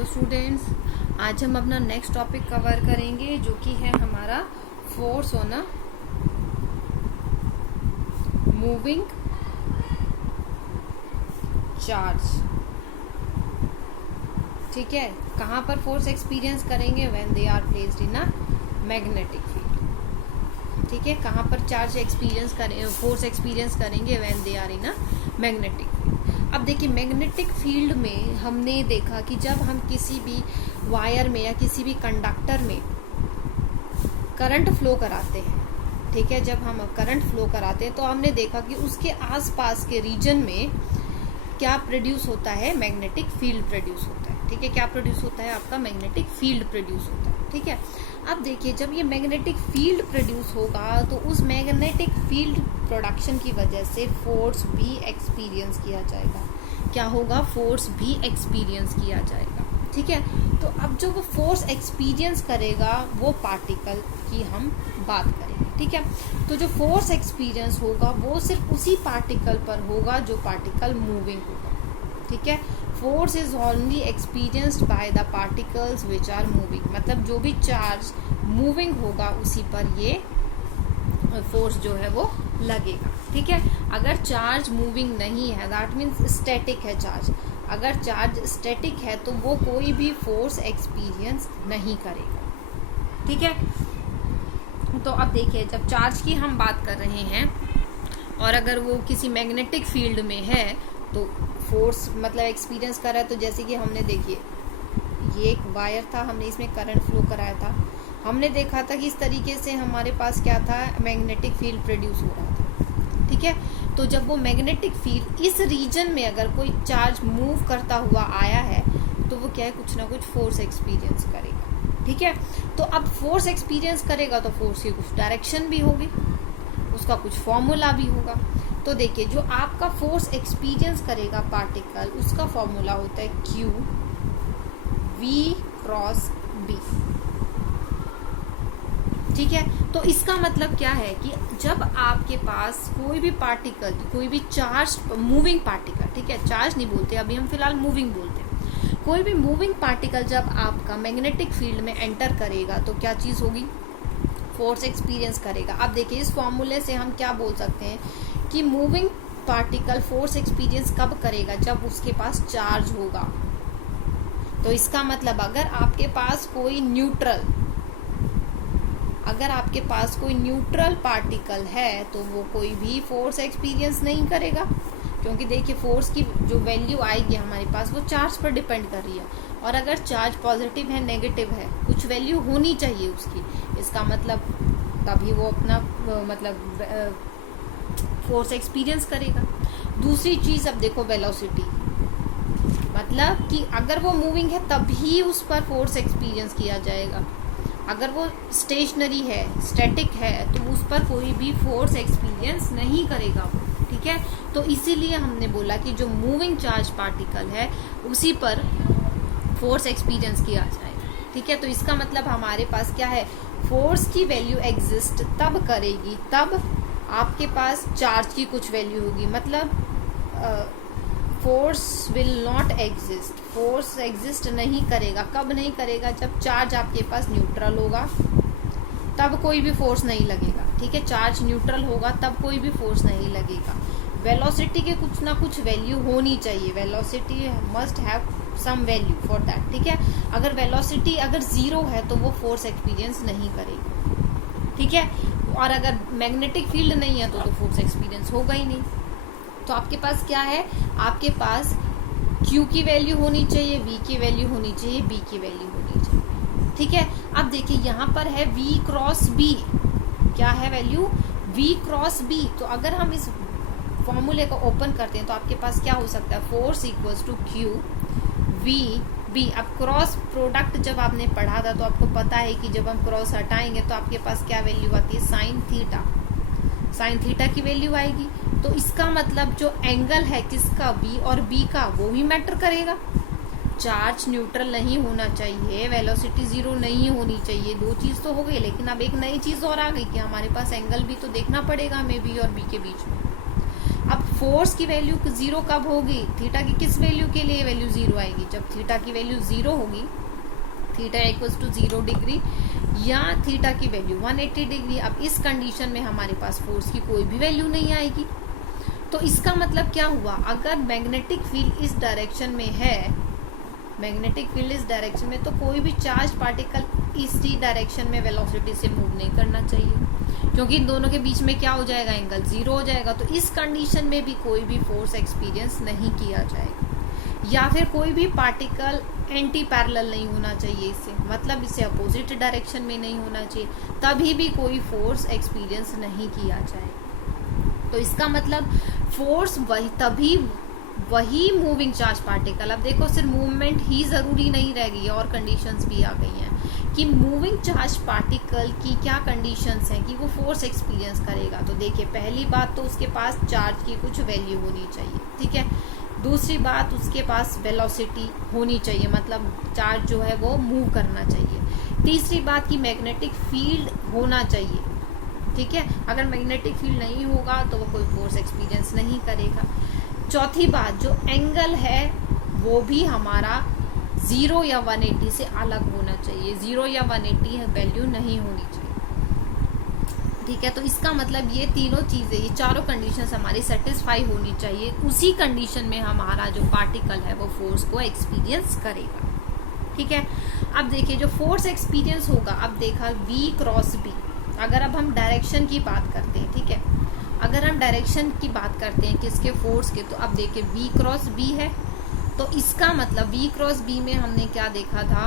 Hello students, आज हम अपना नेक्स्ट टॉपिक कवर करेंगे जो कि है हमारा force on a moving charge. ठीक है, कहाँ पर फोर्स एक्सपीरियंस करेंगे? When they are placed in a magnetic field. ठीक है, कहाँ पर चार्ज एक्सपीरियंस करें, फोर्स एक्सपीरियंस करेंगे? When they are in a magnetic field. अब देखिए, मैग्नेटिक फील्ड में हमने देखा कि जब हम किसी भी वायर में या किसी भी कंडक्टर में करंट फ्लो कराते हैं, ठीक है, जब हम करंट फ्लो कराते हैं तो हमने देखा कि उसके आसपास के रीजन में क्या प्रोड्यूस होता है? मैग्नेटिक फील्ड प्रोड्यूस होता है। ठीक है, क्या प्रोड्यूस होता है? आपका मैग्नेटिक फील्ड प्रोड्यूस होता है। ठीक है, अब देखिए, जब ये मैग्नेटिक फील्ड प्रोड्यूस होगा तो उस मैग्नेटिक फील्ड प्रोडक्शन की वजह से फोर्स भी एक्सपीरियंस किया जाएगा। क्या होगा? फोर्स भी एक्सपीरियंस किया जाएगा। ठीक है, तो अब जो वो फोर्स एक्सपीरियंस करेगा वो पार्टिकल की हम बात करेंगे। ठीक है, तो जो फोर्स एक्सपीरियंस होगा वो सिर्फ उसी पार्टिकल पर होगा जो पार्टिकल मूविंग होगा। ठीक है, force is only experienced by the particles which are moving, मतलब जो भी चार्ज मूविंग होगा उसी पर ये फोर्स जो है वो लगेगा। ठीक है, अगर चार्ज मूविंग नहीं है, दैट मीन्स स्टैटिक है चार्ज, अगर चार्ज स्टैटिक है तो वो कोई भी फोर्स एक्सपीरियंस नहीं करेगा। ठीक है, तो अब देखिए, जब चार्ज की हम बात कर रहे हैं और अगर वो किसी मैग्नेटिक फील्ड में है तो फोर्स मतलब एक्सपीरियंस कर रहा है। तो जैसे कि हमने देखिए, ये एक वायर था, हमने इसमें करंट फ्लो कराया था, हमने देखा था कि इस तरीके से हमारे पास क्या था? मैग्नेटिक फील्ड प्रोड्यूस हो रहा था। ठीक है, तो जब वो मैग्नेटिक फील्ड इस रीजन में अगर कोई चार्ज मूव करता हुआ आया है तो वो क्या है? कुछ ना कुछ फोर्स एक्सपीरियंस करेगा। ठीक है, तो अब फोर्स एक्सपीरियंस करेगा तो फोर्स की कुछ डायरेक्शन भी होगी, उसका कुछ फॉर्मूला भी होगा। तो देखिए, जो आपका फोर्स एक्सपीरियंस करेगा पार्टिकल, उसका फॉर्मूला होता है Q V क्रॉस B। ठीक है, तो इसका मतलब क्या है कि जब आपके पास कोई भी पार्टिकल, कोई भी चार्ज मूविंग पार्टिकल, ठीक है, चार्ज नहीं बोलते अभी हम, फिलहाल मूविंग बोलते हैं, कोई भी मूविंग पार्टिकल जब आपका मैग्नेटिक फील्ड में एंटर करेगा तो क्या चीज होगी? फोर्स एक्सपीरियंस करेगा। अब देखिए, इस फॉर्मूले से हम क्या बोल सकते हैं कि मूविंग पार्टिकल फोर्स एक्सपीरियंस कब करेगा? जब उसके पास चार्ज होगा। तो इसका मतलब अगर आपके पास कोई न्यूट्रल पार्टिकल है तो वो कोई भी फोर्स एक्सपीरियंस नहीं करेगा, क्योंकि देखिए, फोर्स की जो वैल्यू आएगी हमारे पास वो चार्ज पर डिपेंड कर रही है, और अगर चार्ज पॉजिटिव है, नेगेटिव है, कुछ वैल्यू होनी चाहिए उसकी, इसका मतलब तभी वो अपना मतलब फोर्स एक्सपीरियंस करेगा। दूसरी चीज, अब देखो, वेलोसिटी, मतलब कि अगर वो मूविंग है तभी उस पर फोर्स एक्सपीरियंस किया जाएगा, अगर वो स्टेशनरी है, स्टैटिक है, तो उस पर कोई भी फोर्स एक्सपीरियंस नहीं करेगा वो। ठीक है, तो इसीलिए हमने बोला कि जो मूविंग चार्ज पार्टिकल है उसी पर फोर्स एक्सपीरियंस किया जाएगा। ठीक है, तो इसका मतलब हमारे पास क्या है? फोर्स की वैल्यू एग्जिस्ट तब करेगी तब आपके पास चार्ज की कुछ वैल्यू होगी, मतलब force will not exist, force exist नहीं करेगा। कब नहीं करेगा? जब चार्ज आपके पास न्यूट्रल होगा, तब कोई भी फोर्स नहीं लगेगा। ठीक है, चार्ज न्यूट्रल होगा तब कोई भी फोर्स नहीं लगेगा। वेलोसिटी के कुछ ना कुछ वैल्यू होनी चाहिए, velocity must have some value for that. ठीक है, अगर वेलोसिटी अगर जीरो है तो वो फोर्स एक्सपीरियंस नहीं करेगी। ठीक है, और अगर मैग्नेटिक फील्ड नहीं है तो फोर्स एक्सपीरियंस होगा ही नहीं। तो आपके पास क्या है? आपके पास Q की वैल्यू होनी चाहिए, V की वैल्यू होनी चाहिए, B की वैल्यू होनी चाहिए। ठीक है, अब देखिए, यहाँ पर है V क्रॉस B, क्या है वैल्यू? V cross B। तो अगर हम इस फॉर्मूले को ओपन करते हैं तो आपके पास क्या हो सकता है? Force equals to Q V B। अब क्रॉस प्रोडक्ट जब आपने पढ़ा था तो आपको पता है कि जब हम क्रॉस हटाएंगे तो आपके पास क्या वैल्यू आती है? साइन थीटा, साइन थीटा की वैल्यू आएगी। तो इसका मतलब जो एंगल है किसका? V और B का, वो भी मैटर करेगा। चार्ज न्यूट्रल नहीं होना चाहिए, वेलोसिटी जीरो नहीं होनी चाहिए, दो चीज तो हो गई, लेकिन अब एक नई चीज और आ गई कि हमारे पास एंगल भी तो देखना पड़ेगा हमें V और B के बीच में। अब फोर्स की वैल्यू 0 कब होगी, थीटा की किस वैल्यू के लिए वैल्यू 0 आएगी, जब थीटा की वैल्यू 0 होगी, थीटा इक्वल्स टू 0 डिग्री या थीटा की वैल्यू 180 डिग्री। अब इस कंडीशन में हमारे पास फोर्स की कोई भी वैल्यू नहीं आएगी। तो इसका मतलब क्या हुआ, अगर मैग्नेटिक फील्ड इस डायरेक्शन में है, मैग्नेटिक फील्ड इस डायरेक्शन में, तो कोई भी चार्ज पार्टिकल इसी डायरेक्शन में वेलोसिटी से मूव नहीं करना चाहिए, क्योंकि इन दोनों के बीच में क्या हो जाएगा, एंगल 0 हो जाएगा। तो इस कंडीशन में भी कोई भी फोर्स एक्सपीरियंस नहीं किया जाएगा, या फिर कोई भी पार्टिकल एंटी पैरेलल नहीं होना चाहिए इससे, मतलब इससे अपोजिट डायरेक्शन में नहीं होना चाहिए, तभी भी कोई फोर्स एक्सपीरियंस नहीं किया जाए। तो इसका मतलब फोर्स वही मूविंग चार्ज पार्टिकल, अब देखो सिर्फ मूवमेंट ही जरूरी नहीं रह गई, और कंडीशंस भी आ गई हैं कि मूविंग चार्ज पार्टिकल की क्या कंडीशंस हैं कि वो फोर्स एक्सपीरियंस करेगा। तो देखिए, पहली बात तो उसके पास चार्ज की कुछ वैल्यू होनी चाहिए, ठीक है। दूसरी बात, उसके पास वेलोसिटी होनी चाहिए, मतलब चार्ज जो है वो मूव करना चाहिए। तीसरी बात कि मैग्नेटिक फील्ड होना चाहिए, ठीक है। अगर मैग्नेटिक फील्ड नहीं होगा तो वो कोई फोर्स एक्सपीरियंस नहीं करेगा। चौथी बात, जो एंगल है वो भी हमारा 0 या 180 से अलग होना चाहिए, 0 या 180 वैल्यू नहीं होनी चाहिए, ठीक है। तो इसका मतलब ये तीनों चीजें, ये चारों कंडीशंस हमारी सेटिस्फाई होनी चाहिए, उसी कंडीशन में हमारा जो पार्टिकल है वो फोर्स को एक्सपीरियंस करेगा, ठीक है। अब देखिए, जो फोर्स एक्सपीरियंस होगा, अब देखा V क्रॉस B, अगर अब हम डायरेक्शन की बात करते हैं, ठीक है, अगर हम डायरेक्शन की बात करते हैं किसके, फोर्स के, तो अब देखिए V क्रॉस B है, तो इसका मतलब V क्रॉस B में हमने क्या देखा था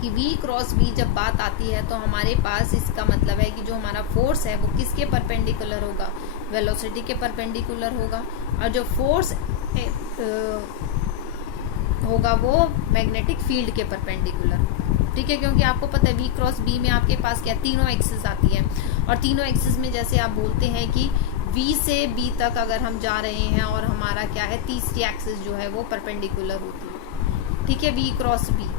कि V क्रॉस B जब बात आती है तो हमारे पास इसका मतलब है कि जो हमारा फोर्स है वो किसके परपेंडिकुलर होगा, वेलोसिटी के परपेंडिकुलर होगा, और जो फोर्स होगा वो मैग्नेटिक फील्ड के परपेंडिकुलर, ठीक है। क्योंकि आपको पता है V क्रॉस B में आपके पास क्या, तीनों एक्सिस आती है, और तीनों एक्सिस में जैसे आप बोलते हैं कि V से B तक अगर हम जा रहे हैं और हमारा क्या है, तीसरी एक्सिस जो है वो परपेंडिकुलर होती है, ठीक है। V क्रॉस B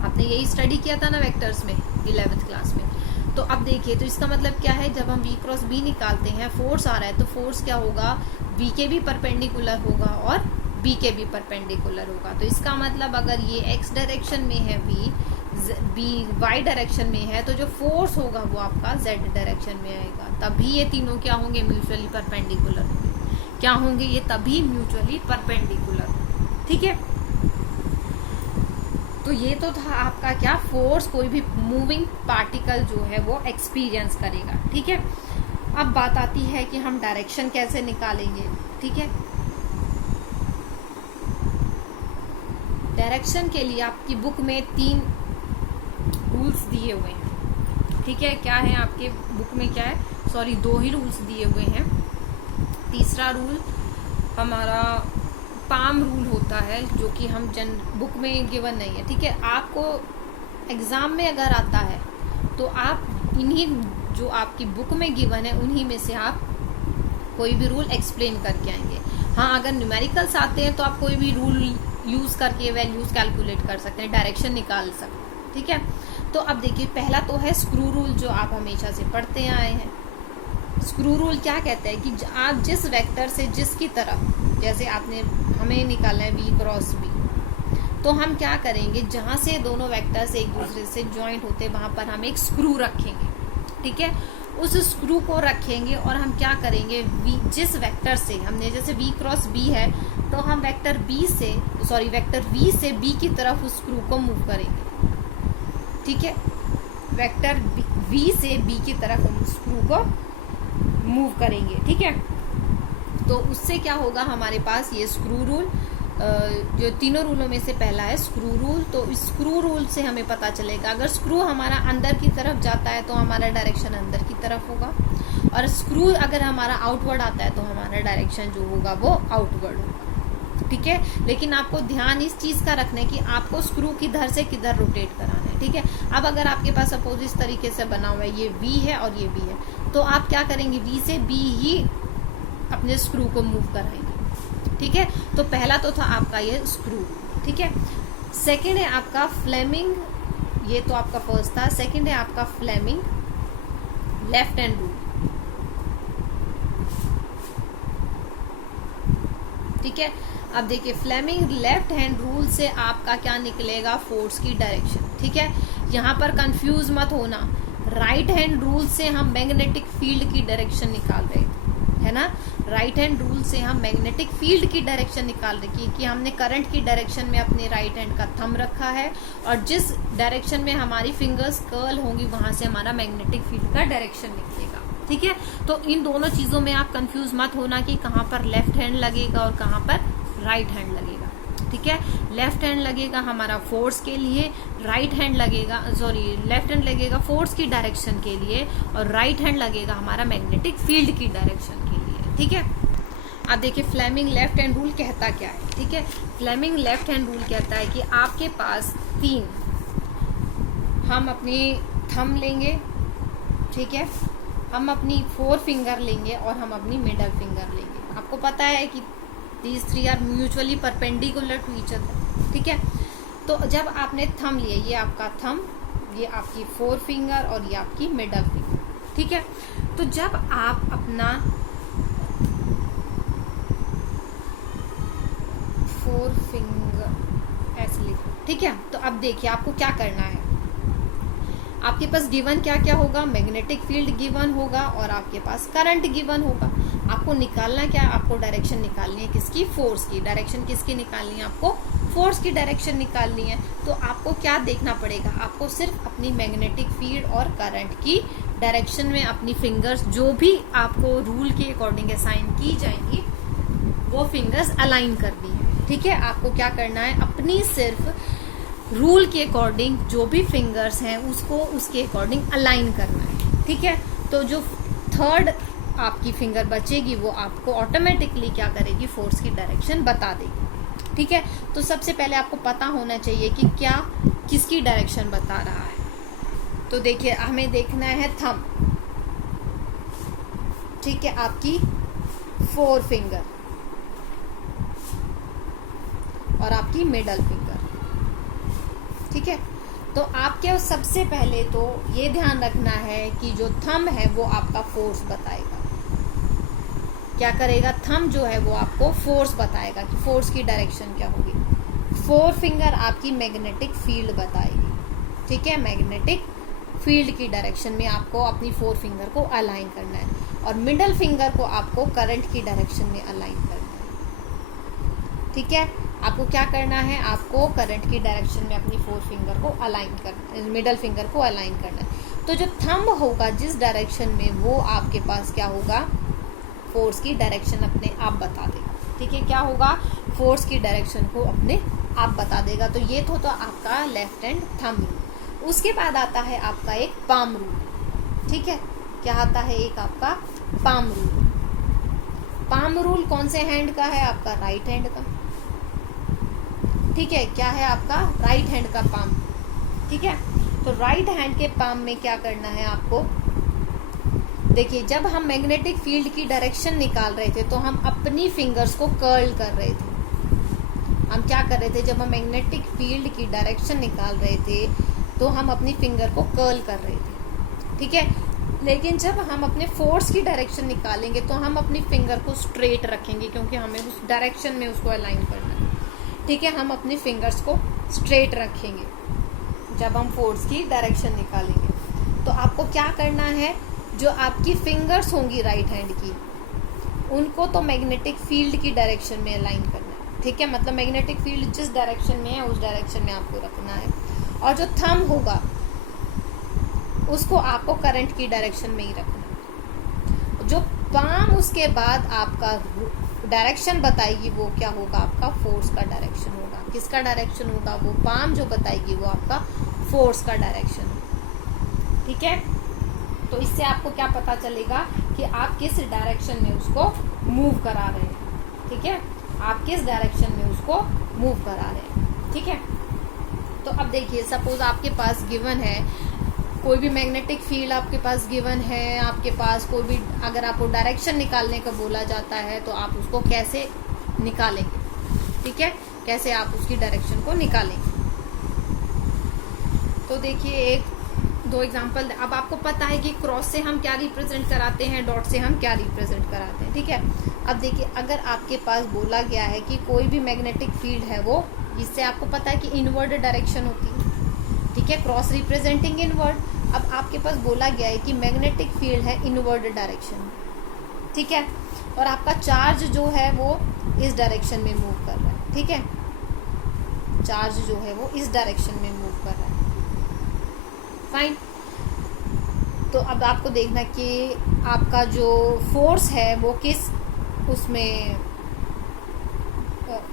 आपने यही स्टडी किया था ना वेक्टर्स में 11th क्लास में। तो अब देखिए, तो इसका मतलब क्या है, जब हम V क्रॉस B निकालते हैं, फोर्स आ रहा है, तो फोर्स क्या होगा, V के भी परपेंडिकुलर होगा और B के भी परपेंडिकुलर होगा। तो इसका मतलब अगर ये x डायरेक्शन में है B y डायरेक्शन में है, तो जो फोर्स होगा वो आपका z डायरेक्शन में आएगा, तभी ये तीनों क्या होंगे, म्यूचुअली परपेंडिकुलर होंगे। क्या होंगे ये, तभी म्यूचुअली परपेंडिकुलर, ठीक है। तो ये तो था आपका क्या, फोर्स कोई भी मूविंग पार्टिकल जो है वो एक्सपीरियंस करेगा, ठीक है। अब बात आती है कि हम डायरेक्शन कैसे निकालेंगे, ठीक है। डायरेक्शन के लिए आपकी बुक में 3 रूल्स दिए हुए हैं, ठीक है। क्या है आपके बुक में, क्या है, सॉरी 2 ही रूल्स दिए हुए हैं। तीसरा रूल हमारा पाम रूल होता है, जो कि हम बुक में गिवन नहीं है, ठीक है। आपको एग्जाम में अगर आता है तो आप इन्हीं जो आपकी बुक में गिवन है उन्हीं में से आप कोई भी रूल एक्सप्लेन करके आएंगे। हाँ, अगर न्यूमेरिकल्स आते हैं तो आप कोई भी रूल यूज करके वैल्यूज कैलकुलेट कर सकते हैं, डायरेक्शन निकाल सकते हैं, ठीक है। तो अब देखिए, पहला तो है स्क्रू रूल, जो आप हमेशा से पढ़ते आए हैं। स्क्रू रूल क्या कहता है कि आप जिस वेक्टर से जिसकी तरफ, जैसे आपने हमें निकालना है V क्रॉस B, तो हम क्या करेंगे, जहां से दोनों वेक्टर्स एक दूसरे से ज्वाइंट होते हैं वहां पर हम एक स्क्रू रखेंगे, ठीक है। उस स्क्रू को रखेंगे और हम क्या करेंगे, जिस वेक्टर से हमने, जैसे V क्रॉस B है, तो हम वेक्टर V से B की तरफ उस स्क्रू को मूव करेंगे, ठीक है। वेक्टर V से B की तरफ हम स्क्रू को मूव करेंगे, ठीक है। तो उससे क्या होगा, हमारे पास ये स्क्रू रूल, जो तीनों रूलों में से पहला है स्क्रू रूल। तो इस स्क्रू रूल से हमें पता चलेगा, अगर स्क्रू हमारा अंदर की तरफ जाता है तो हमारा डायरेक्शन अंदर की तरफ होगा, और स्क्रू अगर हमारा आउटवर्ड आता है तो हमारा डायरेक्शन जो होगा वो आउटवर्ड होगा, ठीक है। लेकिन आपको ध्यान इस चीज का रखना है कि आपको स्क्रू किधर से किधर रोटेट कराना है, ठीक है। अब अगर आपके पास सपोज इस तरीके से बना हुआ है, ये V है और ये B है, तो आप क्या करेंगे, V से B ही अपने स्क्रू को मूव कराएंगे, ठीक है। तो पहला तो था आपका ये स्क्रू, ठीक है। सेकंड है आपका फ्लेमिंग, ये तो आपका फर्स्ट था। सेकंड है आपका फ्लेमिंग लेफ्ट हैंड रूल। ठीक है। अब देखिए फ्लेमिंग लेफ्ट हैंड रूल से आपका क्या निकलेगा, फोर्स की डायरेक्शन। ठीक है, यहाँ पर कंफ्यूज मत होना, राइट हैंड रूल से हम मैग्नेटिक फील्ड की डायरेक्शन निकाल रहे थे, है ना। राइट हैंड रूल से हम मैग्नेटिक फील्ड की डायरेक्शन निकाल रहे कि हमने करंट की डायरेक्शन में अपने राइट हैंड का थंब रखा है, और जिस डायरेक्शन में हमारी फिंगर्स कर्ल होंगी वहां से हमारा मैग्नेटिक फील्ड का डायरेक्शन निकलेगा। ठीक है, तो इन दोनों चीजों में आप कंफ्यूज मत होना कि कहाँ पर लेफ्ट हैंड लगेगा और कहाँ पर राइट हैंड लगेगा। ठीक है, लेफ्ट हैंड लगेगा हमारा फोर्स के लिए, राइट हैंड लगेगा, सॉरी, लेफ्ट हैंड लगेगा फोर्स की डायरेक्शन के लिए, और राइट हैंड लगेगा हमारा मैग्नेटिक फील्ड की डायरेक्शन के लिए। ठीक है, अब देखिए फ्लेमिंग लेफ्ट हैंड रूल कहता क्या है। ठीक है, फ्लेमिंग लेफ्ट हैंड रूल कहता है कि आपके पास 3, हम अपनी थंब लेंगे, ठीक है, हम अपनी 4 फिंगर लेंगे और हम अपनी मिडल फिंगर लेंगे। आपको पता है कि these 3 are mutually perpendicular to each other. ठीक है, तो जब आपने थंब लिया, ये आपका थंब, ये आपकी 4 फिंगर और ये आपकी मिडल फिंगर। ठीक है, तो जब आप अपना 4 फिंगर ऐसे लिखो। ठीक है, तो अब देखिए आपको क्या करना है, आपके पास गिवन क्या क्या होगा, मैग्नेटिक फील्ड गिवन होगा और आपके पास करंट गिवन होगा। आपको निकालना क्या, आपको डायरेक्शन निकालनी है किसकी, फोर्स की। डायरेक्शन किसकी निकालनी है, आपको फोर्स की डायरेक्शन निकालनी है। तो आपको क्या देखना पड़ेगा, आपको सिर्फ अपनी मैग्नेटिक फील्ड और करंट की डायरेक्शन में अपनी फिंगर्स जो भी आपको रूल के अकॉर्डिंग असाइन की जाएंगी वो फिंगर्स अलाइन करनी है। ठीक है, आपको क्या करना है, अपनी सिर्फ रूल के अकॉर्डिंग जो भी फिंगर्स हैं उसको उसके अकॉर्डिंग अलाइन करना है। ठीक है, तो जो 3rd आपकी फिंगर बचेगी वो आपको ऑटोमेटिकली क्या करेगी, फोर्स की डायरेक्शन बता देगी। ठीक है, तो सबसे पहले आपको पता होना चाहिए कि क्या किसकी डायरेक्शन बता रहा है। तो देखिए हमें देखना है थंब, ठीक है, आपकी 4 फिंगर और आपकी मिडल फिंगर। ठीक है, तो आपके सबसे पहले तो ये ध्यान रखना है कि जो थंब है वो आपका फोर्स बताएगा। क्या करेगा, थंब जो है वो आपको फोर्स बताएगा कि फोर्स की डायरेक्शन क्या होगी। 4 फिंगर आपकी मैग्नेटिक फील्ड बताएगी। ठीक है, मैग्नेटिक फील्ड की डायरेक्शन में आपको अपनी 4 फिंगर को अलाइन करना है, और मिडल फिंगर को आपको करंट की डायरेक्शन में अलाइन करना है। ठीक है, आपको क्या करना है, आपको करंट की डायरेक्शन में अपनी 4 फिंगर को अलाइन करना, मिडल फिंगर को अलाइन करना है। तो जो थंब होगा जिस डायरेक्शन में, वो आपके पास क्या होगा, फोर्स की डायरेक्शन अपने आप बता देगा। ठीक है, क्या होगा, फोर्स की डायरेक्शन को अपने आप बता देगा। तो ये तो आपका लेफ्ट हैंड थंब रूल। उसके बाद आता है आपका एक पाम रूल। ठीक है, क्या आता है, एक आपका पाम रूल। पाम रूल कौन से हैंड का है, आपका राइट हैंड का। ठीक है, क्या है आपका राइट हैंड का पाम। ठीक है, तो राइट हैंड के पाम में क्या करना है आपको, देखिए जब हम मैग्नेटिक फील्ड की डायरेक्शन निकाल रहे थे तो हम अपनी फिंगर्स को कर्ल कर रहे थे। हम क्या कर रहे थे, जब हम मैग्नेटिक फील्ड की डायरेक्शन निकाल रहे थे तो हम अपनी फिंगर को कर्ल कर रहे थे। ठीक है, लेकिन जब हम अपने फोर्स की डायरेक्शन निकालेंगे तो हम अपनी फिंगर को स्ट्रेट रखेंगे, क्योंकि हमें उस डायरेक्शन में उसको अलाइन करना है। ठीक है, हम अपनी फिंगर्स को स्ट्रेट रखेंगे जब हम फोर्स की डायरेक्शन निकालेंगे। तो आपको क्या करना है, जो आपकी फिंगर्स होंगी राइट हैंड की, उनको तो मैग्नेटिक फील्ड की डायरेक्शन में अलाइन करना है। ठीक है, मतलब मैग्नेटिक फील्ड जिस डायरेक्शन में है उस डायरेक्शन में आपको रखना है, और जो थंब होगा उसको आपको करंट की डायरेक्शन में ही रखना है। जो पाम उसके बाद आपका डायरेक्शन बताएगी वो क्या होगा, आपका फोर्स का डायरेक्शन होगा। किसका डायरेक्शन होगा, वो पाम जो बताएगी वो आपका फोर्स का डायरेक्शन होगा। ठीक है, तो इससे आपको क्या पता चलेगा कि आप किस डायरेक्शन में उसको मूव करा रहे हैं। ठीक है, आप किस डायरेक्शन में उसको मूव करा रहे हैं। ठीक है, तो अब देखिए सपोज आपके पास गिवन है कोई भी मैग्नेटिक फील्ड, आपके पास गिवन है, आपके पास कोई भी, अगर आपको डायरेक्शन निकालने का बोला जाता है तो आप उसको कैसे निकालेंगे। ठीक है, कैसे आप उसकी डायरेक्शन को निकालेंगे। तो देखिए 1-2 एग्जांपल। अब आपको पता है कि क्रॉस से हम क्या रिप्रेजेंट कराते हैं, डॉट से हम क्या रिप्रेजेंट कराते हैं। ठीक है, अब देखिए, अगर आपके पास बोला गया है कि कोई भी मैग्नेटिक फील्ड है वो, जिससे आपको पता है कि इनवर्ड डायरेक्शन होती है, ठीक है, क्रॉस रिप्रेजेंटिंग इनवर्ड। अब आपके पास बोला गया है कि मैग्नेटिक फील्ड है इनवर्ड डायरेक्शन में, ठीक है, और आपका चार्ज जो है वो इस डायरेक्शन में मूव कर रहा है, ठीक है, चार्ज जो है वो इस डायरेक्शन में मूव कर रहा है, फाइन। तो अब आपको देखना कि आपका जो फोर्स है वो किस उसमें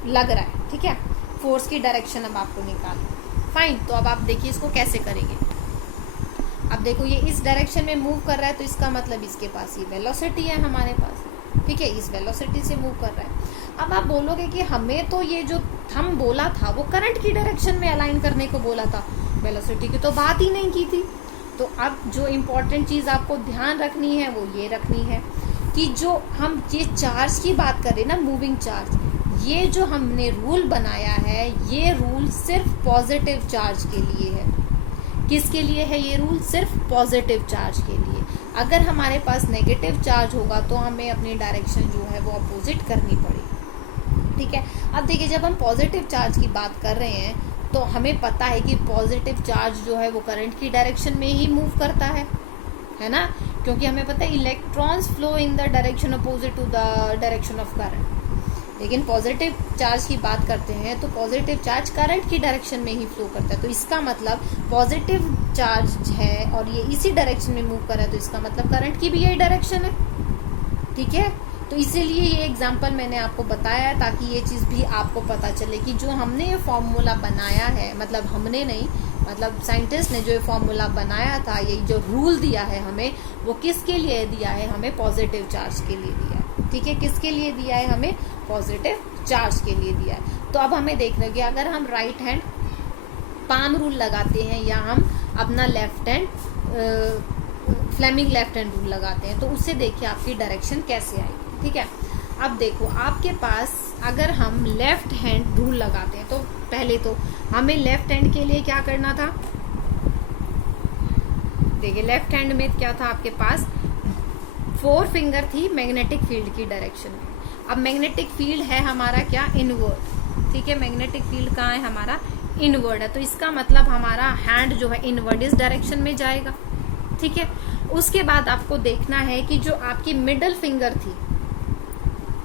लग रहा है, ठीक है, फोर्स की डायरेक्शन अब आपको निकालना, फाइन। तो अब आप देखिए इसको कैसे करेंगे। अब देखो ये इस डायरेक्शन में मूव कर रहा है, तो इसका मतलब इसके पास ये वेलोसिटी है हमारे पास, ठीक है, इस वेलोसिटी से मूव कर रहा है। अब आप बोलोगे कि हमें तो ये जो हम बोला था वो करंट की डायरेक्शन में अलाइन करने को बोला था, वेलोसिटी की तो बात ही नहीं की थी। तो अब जो इम्पोर्टेंट चीज़ आपको ध्यान रखनी है वो ये रखनी है कि जो हम ये चार्ज की बात कर रहे हैं ना, मूविंग चार्ज, ये जो हमने रूल बनाया है, ये रूल सिर्फ पॉजिटिव चार्ज के लिए है। किसके लिए है ये रूल? सिर्फ पॉजिटिव चार्ज के लिए। अगर हमारे पास नेगेटिव चार्ज होगा तो हमें अपनी डायरेक्शन जो है वो अपोजिट करनी पड़ेगी, ठीक है। अब देखिए, जब हम पॉजिटिव चार्ज की बात कर रहे हैं तो हमें पता है कि पॉजिटिव चार्ज जो है वो करंट की डायरेक्शन में ही मूव करता है ना, क्योंकि हमें पता है electrons flow in the direction opposite to the direction of current. लेकिन पॉजिटिव चार्ज की बात करते हैं तो पॉजिटिव चार्ज करंट की डायरेक्शन में ही फ्लो करता है। तो इसका मतलब पॉजिटिव चार्ज है और ये इसी डायरेक्शन में मूव कर रहा है, तो इसका मतलब करंट की भी यही डायरेक्शन है, ठीक है। तो इसीलिए ये एग्जांपल मैंने आपको बताया है ताकि ये चीज़ भी आपको पता चले कि जो हमने ये फॉर्मूला बनाया है, मतलब हमने नहीं, मतलब साइंटिस्ट ने जो ये फॉर्मूला बनाया था, ये जो रूल दिया है हमें, वो किसके लिए दिया है? हमें पॉजिटिव चार्ज के लिए दिया है, ठीक है। किसके लिए दिया है? हमें पॉजिटिव चार्ज के लिए दिया है। तो अब हमें देखना है कि अगर हम राइट हैंड पाम रूल लगाते हैं या हम अपना left hand Fleming left hand rule लगाते हैं, तो उससे देखिए आपकी डायरेक्शन कैसे आएगी, ठीक है। अब देखो, आपके पास अगर हम लेफ्ट हैंड रूल लगाते हैं तो पहले तो हमें लेफ्ट हैंड के लिए क्या करना था? देखिए, लेफ्ट हैंड में क्या था आपके पास? 4 फिंगर थी मैग्नेटिक फील्ड की डायरेक्शन में। अब मैग्नेटिक फील्ड है हमारा क्या? इनवर्ड, ठीक है। मैग्नेटिक फील्ड कहाँ है? हमारा इनवर्ड है, तो इसका मतलब हमारा हैंड जो है इनवर्ड इस डायरेक्शन में जाएगा, ठीक है। उसके बाद आपको देखना है कि जो आपकी मिडल फिंगर थी,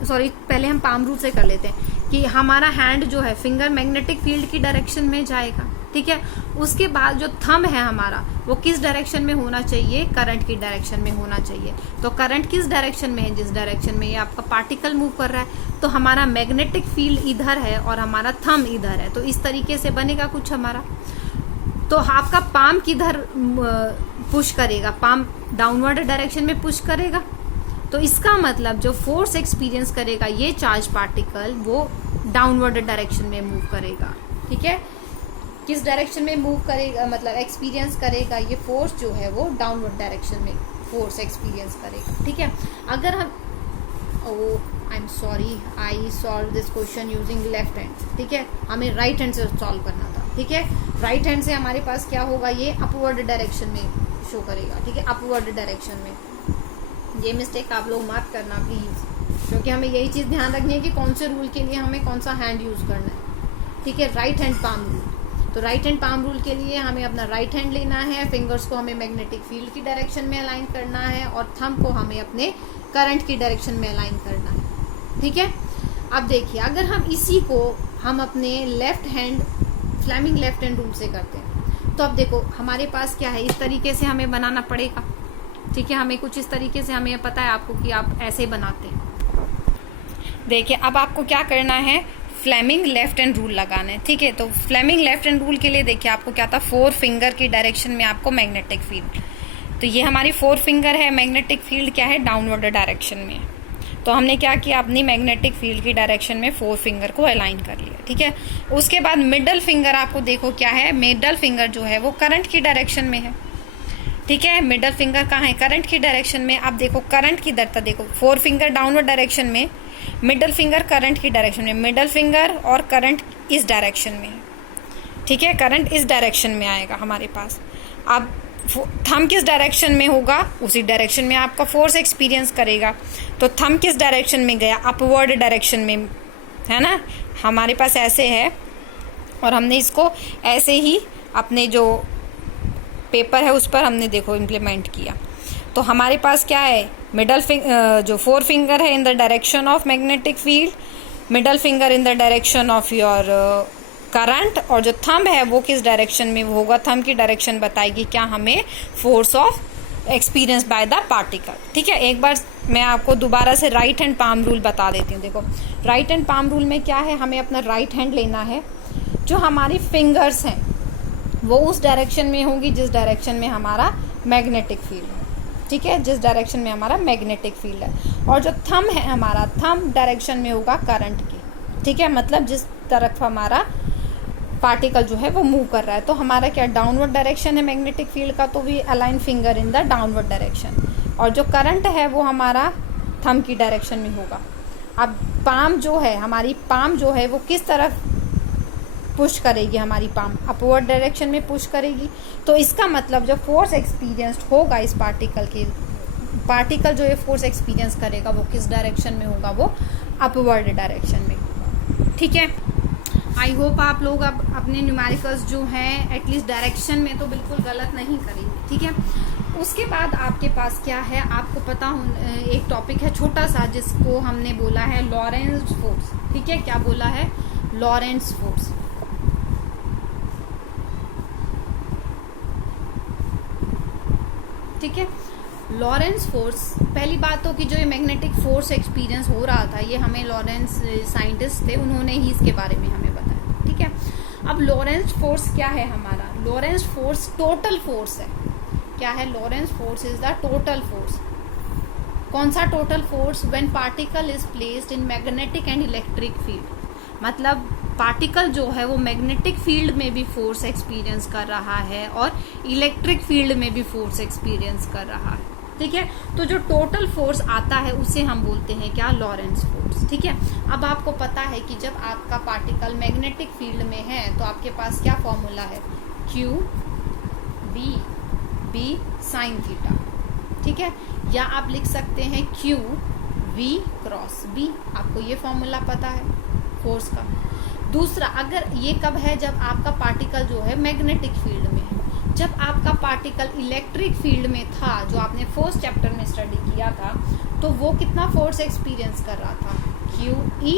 सॉरी पहले हम पाम रूल से कर लेते हैं, कि हमारा हैंड जो है फिंगर मैग्नेटिक फील्ड की डायरेक्शन में जाएगा, ठीक है। उसके बाद जो थंब है हमारा वो किस डायरेक्शन में होना चाहिए? करंट की डायरेक्शन में होना चाहिए। तो करंट किस डायरेक्शन में है? जिस डायरेक्शन में ये आपका पार्टिकल मूव कर रहा है। तो हमारा मैग्नेटिक फील्ड इधर है और हमारा थंब इधर है, तो इस तरीके से बनेगा कुछ हमारा। तो आपका पाम किधर पुश करेगा? पाम डाउनवर्ड डायरेक्शन में पुश करेगा। तो इसका मतलब जो फोर्स एक्सपीरियंस करेगा ये चार्ज पार्टिकल, वो डाउनवर्ड डायरेक्शन में मूव करेगा, ठीक है। किस डायरेक्शन में मूव करेगा, मतलब एक्सपीरियंस करेगा ये फोर्स जो है वो डाउनवर्ड डायरेक्शन में फोर्स एक्सपीरियंस करेगा, ठीक है। अगर हम I am sorry, I solve this question using left hand, ठीक है। हमें राइट हैंड से सॉल्व करना था, ठीक है। राइट हैंड से हमारे पास क्या होगा? ये अपवर्ड डायरेक्शन में शो करेगा, ठीक है, अपवर्ड डायरेक्शन में। ये मिस्टेक आप लोग मत करना प्लीज, क्योंकि हमें यही चीज ध्यान रखनी है कि कौन से रूल के लिए हमें कौन सा हैंड यूज करना है, ठीक है। राइट हैंड पाम रूल, तो राइट हैंड पाम रूल के लिए हमें अपना राइट हैंड लेना है, फिंगर्स को हमें मैग्नेटिक फील्ड की डायरेक्शन में अलाइन करना है और थंब को हमें अपने करंट की डायरेक्शन में अलाइन करना है, ठीक है। अब देखिए, अगर हम इसी को हम अपने left hand Fleming left hand rule से करते हैं, तो अब देखो हमारे पास क्या है, इस तरीके से हमें बनाना पड़ेगा, ठीक है। हमें कुछ इस तरीके से, हमें पता है आपको कि आप ऐसे बनाते हैं। देखिए, अब आपको क्या करना है? फ्लेमिंग लेफ्ट हैंड रूल लगाना है, ठीक है। तो फ्लेमिंग लेफ्ट हैंड रूल के लिए देखिए आपको क्या था? 4 फिंगर की डायरेक्शन में आपको मैग्नेटिक फील्ड, तो ये हमारी 4 फिंगर है, मैग्नेटिक फील्ड क्या है? डाउनवर्ड डायरेक्शन में। तो हमने क्या किया? अपनी मैग्नेटिक फील्ड की डायरेक्शन में 4 फिंगर को अलाइन कर लिया, ठीक है। उसके बाद मिडल फिंगर आपको देखो क्या है? मिडल फिंगर जो है वो करंट की डायरेक्शन में है, ठीक है। मिडल फिंगर कहाँ है? करंट की डायरेक्शन में। अब देखो करंट की दरता देखो, 4 फिंगर डाउनवर्ड डायरेक्शन में, मिडल फिंगर करंट की डायरेक्शन में, मिडल फिंगर और करंट इस डायरेक्शन में, ठीक है। करंट इस डायरेक्शन में आएगा हमारे पास। अब थंब किस डायरेक्शन में होगा उसी डायरेक्शन में आपका फोर्स एक्सपीरियंस करेगा। तो थंब किस डायरेक्शन में गया, अपवर्ड डायरेक्शन में, है ना। हमारे पास ऐसे है और हमने इसको ऐसे ही अपने जो पेपर है उस पर हमने देखो इम्प्लीमेंट किया। तो हमारे पास क्या है, जो 4 फिंगर है इन the direction of magnetic field, middle finger in the direction of your current, और जो थंब है वो किस डायरेक्शन में होगा, थंब की डायरेक्शन बताएगी क्या हमें force of experience by the particle. ठीक है, एक बार मैं आपको दोबारा से राइट हैंड पाम रूल बता देती हूँ। देखो राइट हैंड पाम रूल में क्या है, हमें अपना राइट हैंड लेना है, जो हमारी फिंगर्स हैं वो उस डायरेक्शन में होंगी जिस डायरेक्शन में हमारा मैग्नेटिक फील्ड है। ठीक है, जिस डायरेक्शन में हमारा मैग्नेटिक फील्ड है, और जो थंब है हमारा, थंब डायरेक्शन में होगा करंट की। ठीक है, मतलब जिस तरफ हमारा पार्टिकल जो है वो मूव कर रहा है। तो हमारा क्या डाउनवर्ड डायरेक्शन है मैग्नेटिक फील्ड का, तो we align finger in the downward direction, और जो करंट है वो हमारा थंब की डायरेक्शन में होगा। अब पाम जो है, हमारी पाम जो है वो किस तरफ पुश करेगी, हमारी पाम अपवर्ड डायरेक्शन में पुश करेगी। तो इसका मतलब जो फोर्स एक्सपीरियंस्ड होगा इस पार्टिकल जो ये फोर्स एक्सपीरियंस करेगा वो किस डायरेक्शन में होगा, वो अपवर्ड डायरेक्शन में होगा। ठीक है, आई होप आप लोग अब अपने न्यूमेरिकल्स जो हैं एटलीस्ट डायरेक्शन में तो बिल्कुल गलत नहीं करेंगे। ठीक है, उसके बाद आपके पास क्या है, आपको पता हो एक टॉपिक है छोटा सा जिसको हमने बोला है लॉरेंट्ज फोर्स। ठीक है, क्या बोला है, लॉरेंट्ज फोर्स। ठीक है, लॉरेंट्ज फोर्स, पहली बात तो कि जो ये मैग्नेटिक फोर्स एक्सपीरियंस हो रहा था ये हमें लॉरेंट्ज साइंटिस्ट थे, उन्होंने ही इसके बारे में हमें बताया। ठीक है, अब लॉरेंट्ज फोर्स क्या है हमारा, लॉरेंट्ज फोर्स टोटल फोर्स है। क्या है, Lorentz force is the total force. कौन सा total force, when particle is placed in magnetic and electric field, मतलब पार्टिकल जो है वो मैग्नेटिक फील्ड में भी फोर्स एक्सपीरियंस कर रहा है और इलेक्ट्रिक फील्ड में भी फोर्स एक्सपीरियंस कर रहा है। ठीक है, तो जो टोटल फोर्स आता है उसे हम बोलते हैं क्या, लॉरेंट्ज फोर्स। ठीक है, अब आपको पता है कि जब आपका पार्टिकल मैग्नेटिक फील्ड में है तो आपके पास क्या फॉर्मूला है, क्यू बी साइन थीटा। ठीक है, या आप लिख सकते हैं क्यू वी क्रॉस बी, आपको ये फॉर्मूला पता है फोर्स का। दूसरा, अगर ये कब है, जब आपका पार्टिकल जो है मैग्नेटिक फील्ड में है। जब आपका पार्टिकल इलेक्ट्रिक फील्ड में था, जो आपने फर्स्ट चैप्टर में स्टडी किया था, तो वो कितना फोर्स एक्सपीरियंस कर रहा था, क्यू ई,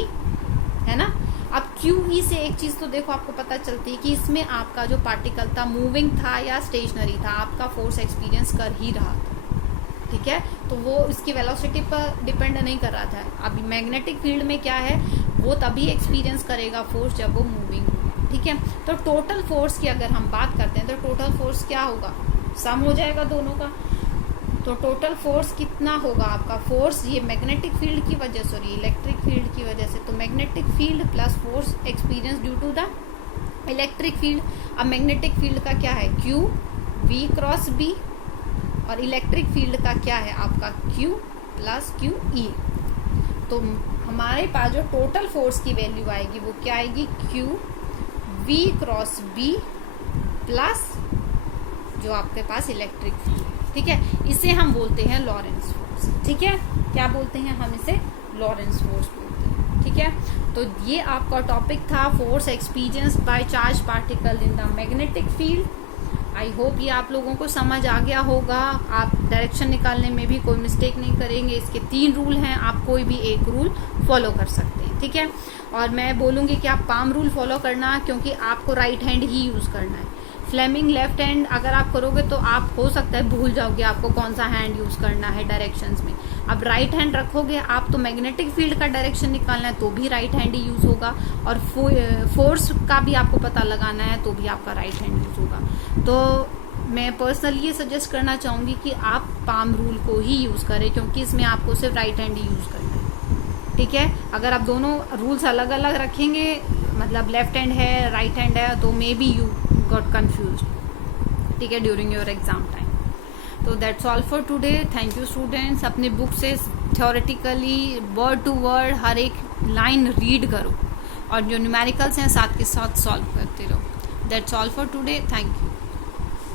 है ना। अब क्यू ई से एक चीज तो देखो आपको पता चलती है कि इसमें आपका जो पार्टिकल था मूविंग था या स्टेशनरी था, आपका फोर्स एक्सपीरियंस कर ही रहा था। ठीक है, तो वो इसकी वेलोसिटी पर डिपेंड नहीं कर रहा था। अभी मैग्नेटिक फील्ड में क्या है, वो तभी एक्सपीरियंस करेगा फोर्स जब वो मूविंग होगा। ठीक है, तो टोटल फोर्स की अगर हम बात करते हैं तो टोटल फोर्स क्या होगा, सम हो जाएगा दोनों का। तो टोटल फोर्स कितना होगा आपका, फोर्स ये मैग्नेटिक फील्ड की वजह से, इलेक्ट्रिक फील्ड की वजह से, तो magnetic field plus force experience due to the electric field. अब मैग्नेटिक फील्ड का क्या है, क्यू वी क्रॉस बी, और इलेक्ट्रिक फील्ड का क्या है आपका, क्यू प्लस क्यू ई। तो हमारे पास जो टोटल फोर्स की वैल्यू आएगी वो क्या आएगी, Q V cross B plus जो आपके पास इलेक्ट्रिक फील्ड। ठीक है, इसे हम बोलते हैं लॉरेंट्ज फोर्स। ठीक है, क्या बोलते हैं हम इसे, लॉरेंट्ज फोर्स बोलते हैं। ठीक है, तो ये आपका टॉपिक था force experience by charge particle in the magnetic field. I hope ये आप लोगों को समझ आ गया होगा। आप डायरेक्शन निकालने में भी कोई मिस्टेक नहीं करेंगे। इसके 3 रूल हैं, आप कोई भी एक रूल फॉलो कर सकते हैं। ठीक है, और मैं बोलूँगी कि आप पाम रूल फॉलो करना, क्योंकि आपको राइट हैंड ही यूज़ करना है। फ्लेमिंग लेफ्ट हैंड अगर आप करोगे तो आप हो सकता है भूल जाओगे आपको कौन सा हैंड यूज़ करना है डायरेक्शंस में। अब राइट हैंड रखोगे आप तो मैग्नेटिक फील्ड का डायरेक्शन निकालना है तो भी राइट हैंड ही यूज़ होगा, और फोर्स का भी आपको पता लगाना है तो भी आपका राइट हैंड यूज़ होगा। तो मैं पर्सनली ये सजेस्ट करना चाहूँगी कि आप पाम रूल को ही यूज़ करें, क्योंकि इसमें आपको सिर्फ राइट हैंड ही यूज़ करना है। ठीक है, अगर आप दोनों रूल्स अलग अलग रखेंगे, मतलब लेफ्ट हैंड है राइट हैंड है, तो may be you got confused. ठीक है, ड्यूरिंग योर एग्जाम टाइम। तो that's all for today. Thank you students. अपने बुक से थ्योरेटिकली वर्ड टू वर्ड हर एक लाइन रीड करो, और जो न्यूमेरिकल्स हैं साथ के साथ सॉल्व करते रहो। That's all for today. Thank you.